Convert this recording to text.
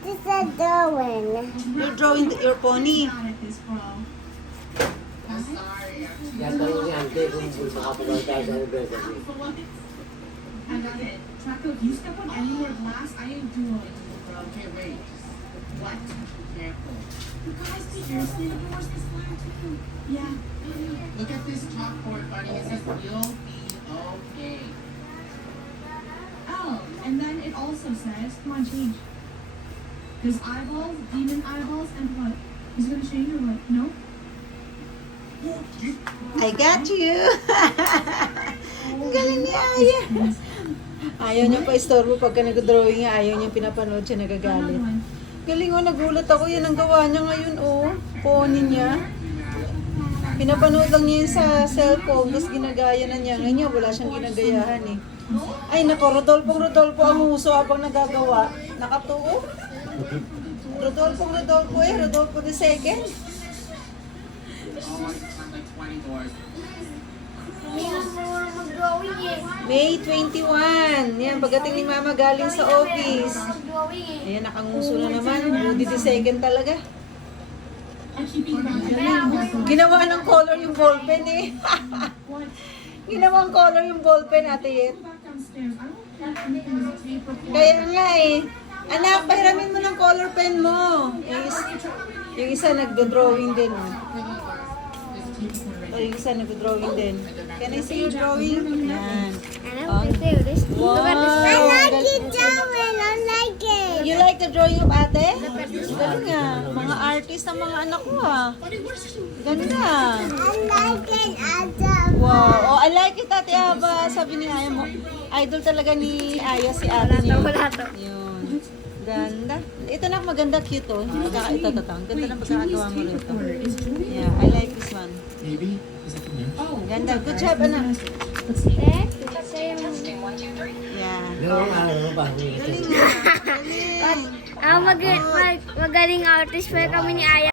just a drawing. You're drawing your pony. Yatanong ni Ante kung makapagawin tayo sa anniversary. I got it. Traco, if you step on any more glass, I am doing. Okay, wait. What? Careful. You guys, seriously, where's this ladder too? Yeah. Look at this chalkboard, buddy. It says you'll be okay. Oh, and then it also says, come on, change. There's eyeballs, demon eyeballs, and what? Is it gonna change or what? No? I got you. Ang galing ni Aya. Ayaw niya pa istorbo pagka nag-drawing niya. Ayaw niya pinapanood siya nagagalit. Galing oh, nagulat ako. Yan ang gawa niya ngayon oh. Pony niya. Pinapanood lang niya yun sa cellphone. Tapos ginagaya na niya. Ngayon wala siyang ginagayahan eh. Ay nako, Rodolfo ang uso habang nagagawa. Nakatuo. Rodolfo eh. Rodolfo the second. Oh, it's not like 20 doors. May 21. Yan, pagdating ni Mama galing sa office. Ayan, nakanguso na naman. Moody the second talaga. Ginawa ng color yung ballpen eh. Ginawa ng color yung ballpen, Ate Yet. Kaya nga eh. Anak, pahiramin mo ng color pen mo. Yung isa nagdo-drawing din. Yung isa nagdo-drawing din. Can I see your drawing? Yan. I like it. Wow. I like it drawing. I like it. You like the drawing of ate? Galing nga. Mga artist ang mga anak ko ah. Ganda. I like it. I love Wow. Oh, I like it, Ate Aba. Sabi ni Aya mo, idol talaga ni Aya si ate niya. Yun. Ganda. Ito na maganda, cute oh. Ito. Ang ganda na pagkakagawa mo rito. Yeah, I like this one. Maybe? Is that the new? Oh, Ganda. Good job, anak. Yeah. Yung ano ba? Galing nga. Galing. magaling artist pa kami ni Aya.